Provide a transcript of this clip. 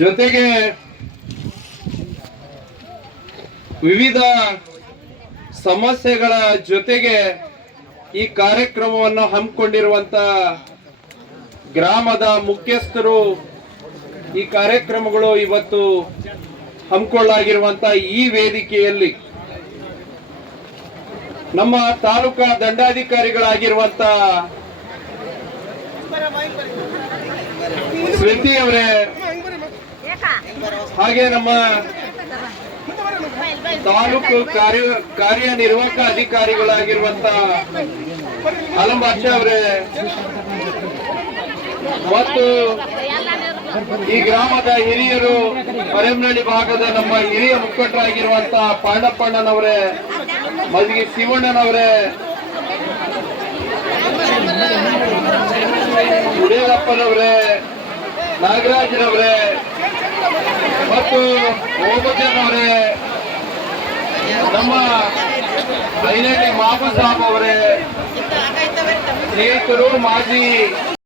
ಜೊತೆಗೆ ವಿವಿಧ ಸಮಸ್ಯೆಗಳ ಜೊತೆಗೆ ಈ ಕಾರ್ಯಕ್ರಮವನ್ನು ಹಮ್ಮಿಕೊಂಡಿರುವಂತ ಗ್ರಾಮದ ಮುಖ್ಯಸ್ಥರು, ಈ ಕಾರ್ಯಕ್ರಮಗಳು ಇವತ್ತು ಹಮ್ಮಿಕೊಳ್ಳಾಗಿರುವಂತ ಈ ವೇದಿಕೆಯಲ್ಲಿ ನಮ್ಮ ತಾಲೂಕಾ ದಂಡಾಧಿಕಾರಿಗಳಾಗಿರುವಂತ ಸ್ಮೃತಿ ಅವರೇ, ಹಾಗೆ ನಮ್ಮ ತಾಲೂಕು ಕಾರ್ಯನಿರ್ವಾಹಕ ಅಧಿಕಾರಿಗಳಾಗಿರುವಂತ ಆಲಂ ಬಾಷಾ ಅವರೇ ಮತ್ತು ಈ ಗ್ರಾಮದ ಹಿರಿಯರು, ಪರೇಮನಹಳ್ಳಿ ಭಾಗದ ನಮ್ಮ ಹಿರಿಯ ಮುಖಂಡರಾಗಿರುವಂತ ಪಾಂಡಪ್ಪಣ್ಣನವರೇ, ಮಲ್ಗಿ ಶಿವಣ್ಣನವರೇ, ಉಡೇಲಪ್ಪನವರೇ, ನಾಗರಾಜನವರೇ ಮತ್ತು ಓಬಜನವರೇ, ನಮ್ಮ ಐನಹಳ್ಳಿ ಮಾಬು ಸಾಬ್ ಅವರೇ, ಸ್ನೇಹಿತರು, ಮಾಜಿ